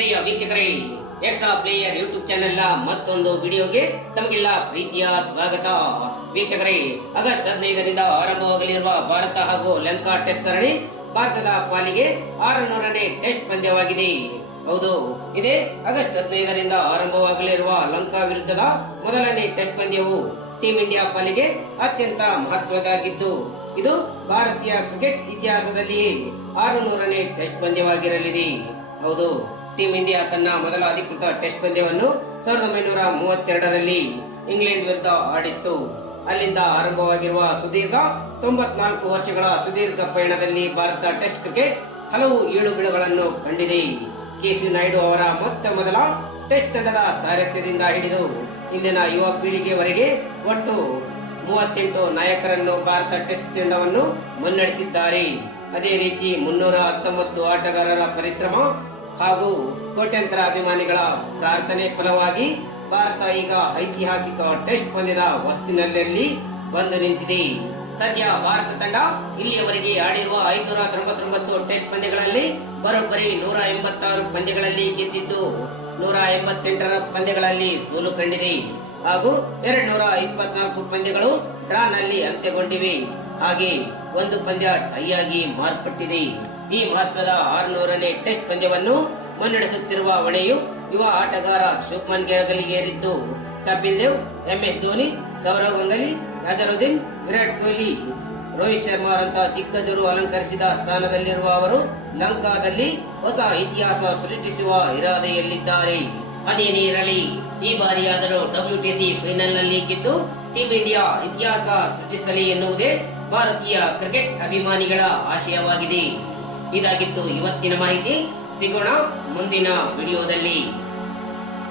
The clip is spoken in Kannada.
ಪ್ರಿಯ ವೀಕ್ಷಕರೇ, ಎಕ್ಸ್ಟ್ರಾ ಪ್ಲೇಯರ್ ಯೂಟ್ಯೂಬ್ ಚಾನೆಲ್ ಮತ್ತೊಂದು ವಿಡಿಯೋಗೆ ತಮಗೆಲ್ಲ ಪ್ರೀತಿಯ ಸ್ವಾಗತ. ವೀಕ್ಷಕರೇ, ಆಗಸ್ಟ್ 15ರಿಂದ ಆರಂಭವಾಗಲಿರುವ ಭಾರತ ಹಾಗೂ ಲಂಕಾ ಟೆಸ್ಟ್ ಸರಣಿ ಭಾರತದ ಪಾಲಿಗೆ 600ನೇ ಟೆಸ್ಟ್ ಪಂದ್ಯವಾಗಿದೆ. ಹೌದು, ಇದೇ ಆಗಸ್ಟ್ 15ರಿಂದ ಆರಂಭವಾಗಲಿರುವ ಲಂಕಾ ವಿರುದ್ಧದ ಮೊದಲನೇ ಟೆಸ್ಟ್ ಪಂದ್ಯವು ಟೀಂ ಇಂಡಿಯಾ ಪಾಲಿಗೆ ಅತ್ಯಂತ ಮಹತ್ವದಾಗಿದ್ದು, ಇದು ಭಾರತೀಯ ಕ್ರಿಕೆಟ್ ಇತಿಹಾಸದಲ್ಲಿಯೇ 600ನೇ ಟೆಸ್ಟ್ ಪಂದ್ಯವಾಗಿರಲಿದೆ. ಹೌದು, ಟೀಂ ಇಂಡಿಯಾ ತನ್ನ ಮೊದಲ ಅಧಿಕೃತ ಟೆಸ್ಟ್ ಪಂದ್ಯವನ್ನು 1932ರಲ್ಲಿ ಇಂಗ್ಲೆಂಡ್ ವಿರುದ್ಧ ಆಡಿತ್ತು. ಅಲ್ಲಿಂದ ಆರಂಭವಾಗಿರುವ ಸುದೀರ್ಘ 94 ವರ್ಷಗಳ ಸುದೀರ್ಘ ಪಯಣದಲ್ಲಿ ಭಾರತ ಟೆಸ್ಟ್ ಕ್ರಿಕೆಟ್ ಹಲವು ಏಳುಬೀಳುಗಳನ್ನು ಕಂಡಿದೆ. ಕೆ.ಸಿ. ನಾಯ್ಡು ಅವರ ಮೊತ್ತ ಮೊದಲ ಟೆಸ್ಟ್ ತಂಡದ ಸಾರಥ್ಯದಿಂದ ಹಿಡಿದು ಇಂದಿನ ಯುವ ಪೀಳಿಗೆವರೆಗೆ ಒಟ್ಟು 38 ನಾಯಕರನ್ನು ಭಾರತ ಟೆಸ್ಟ್ ತಂಡವನ್ನು ಮುನ್ನಡೆಸಿದ್ದಾರೆ. ಅದೇ ರೀತಿ 319 ಆಟಗಾರರ ಪರಿಶ್ರಮ ಹಾಗೂ ಕೋಟ್ಯಂತರ ಅಭಿಮಾನಿಗಳ ಪ್ರಾರ್ಥನೆ ಫಲವಾಗಿ ಭಾರತ ಈಗ ಐತಿಹಾಸಿಕ ಟೆಸ್ಟ್ ಪಂದ್ಯದ ಹೊಸ್ತಿನಲ್ಲಿ ಬಂದು ನಿಂತಿದೆ. ಸದ್ಯ ಭಾರತ ತಂಡ ಇಲ್ಲಿಯವರೆಗೆ ಆಡಿರುವ 599 ಟೆಸ್ಟ್ ಪಂದ್ಯಗಳಲ್ಲಿ ಬರೋಬ್ಬರಿ 186 ಪಂದ್ಯಗಳಲ್ಲಿ ಗೆದ್ದಿದ್ದು, 188 ಪಂದ್ಯಗಳಲ್ಲಿ ಸೋಲು ಕಂಡಿದೆ ಹಾಗೂ 224 ಪಂದ್ಯಗಳು ಡ್ರಾನಲ್ಲಿ ಅಂತ್ಯಗೊಂಡಿವೆ. ಹಾಗೆ ಒಂದು ಪಂದ್ಯ ಟೈಯಾಗಿ ಮಾರ್ಪಟ್ಟಿದೆ. ಈ ಮಹತ್ವದ 600ನೇ ಟೆಸ್ಟ್ ಪಂದ್ಯವನ್ನು ಮುನ್ನಡೆಸುತ್ತಿರುವ ಹೊಣೆಯು ಯುವ ಆಟಗಾರ ಶುಭ್ಮನ್ ಗಿಲ್‌ಗೇರಿದ್ದು, ಕಪಿಲ್ ದೇವ್, MS ಧೋನಿ, ಸೌರವ್ ಗಂಗೂಲಿ, ಅಜರುದ್ದೀನ್, ವಿರಾಟ್ ಕೊಹ್ಲಿ, ರೋಹಿತ್ ಶರ್ಮಾರಂತಹ ದಿಗ್ಗಜರು ಅಲಂಕರಿಸಿದ ಸ್ಥಾನದಲ್ಲಿರುವ ಅವರು ಲಂಕಾದಲ್ಲಿ ಹೊಸ ಇತಿಹಾಸ ಸೃಷ್ಟಿಸುವ ಇರಾದೆಯಲ್ಲಿದ್ದಾರೆ. ಅದೇನೇ ಇರಲಿ, ಈ ಬಾರಿಯಾದರೂ WTC ಫೈನಲ್ ನಲ್ಲಿ ಗೆದ್ದು ಟೀಂ ಇಂಡಿಯಾ ಇತಿಹಾಸ ಸೃಷ್ಟಿಸಲಿ ಎನ್ನುವುದೇ ಭಾರತೀಯ ಕ್ರಿಕೆಟ್ ಅಭಿಮಾನಿಗಳ ಆಶಯವಾಗಿದೆ. ಇದಾಗಿತ್ತು ಇವತ್ತಿನ ಮಾಹಿತಿ. ಸಿಗೋಣ ಮುಂದಿನ ವಿಡಿಯೋದಲ್ಲಿ.